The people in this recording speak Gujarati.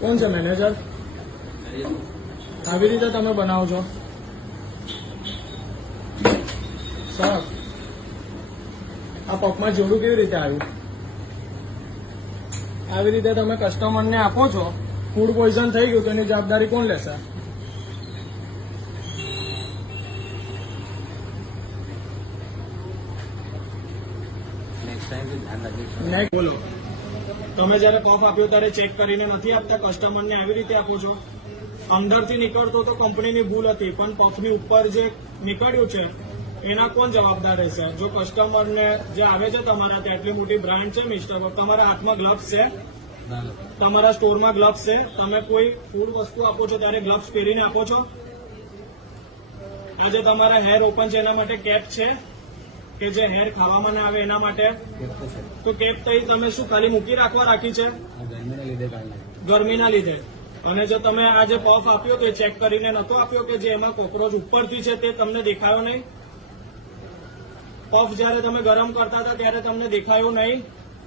કોણ છે મેનેજર? આવી રીતે તમે બનાવો છો સર? આ પગમાં જોડું કેવી રીતે આવ્યું? આવી રીતે તમે કસ્ટમરને આપો છો, ફૂડ પોઈઝન થઈ ગયું તો એની જવાબદારી કોણ લેશે? નેક્સ્ટ બોલો. તમે જયારે પફ આપ્યો ત્યારે ચેક કરીને નથી આપતા, કસ્ટમરને આવી રીતે આપો છો. અંદરથી નીકળતો તો કંપનીની ભૂલ હતી, પણ પફની ઉપર જે નીકળ્યું છે એના કોણ જવાબદાર રહેશે? જો કસ્ટમરને જે આવે છે તમારા ત્યાં એટલી મોટી બ્રાન્ડ છે મિસ્ટર પફ, તમારા હાથમાં ગ્લવ્સ છે? તમારા સ્ટોરમાં ગ્લવ્સ છે? તમે કોઈ ફૂડ વસ્તુ આપો છો ત્યારે ગ્લવ્સ પહેરીને આપો છો? આજે તમારા હેર ઓપન છે એના માટે કેપ છે કે જે હેર ખાવામાં ના આવે એના માટે? તો કેપ તો તમે શું ખાલી મૂકી રાખી છે? ગરમીના લીધે. અને જો તમે આ જે પફ આપ્યો તો ચેક કરીને નતો આપ્યો કે જે એમાં કોકરોચ ઉપરથી છે તે તમને દેખાયો નહીં? પફ જયારે તમે ગરમ કરતા હતા ત્યારે તમને દેખાયો નહીં?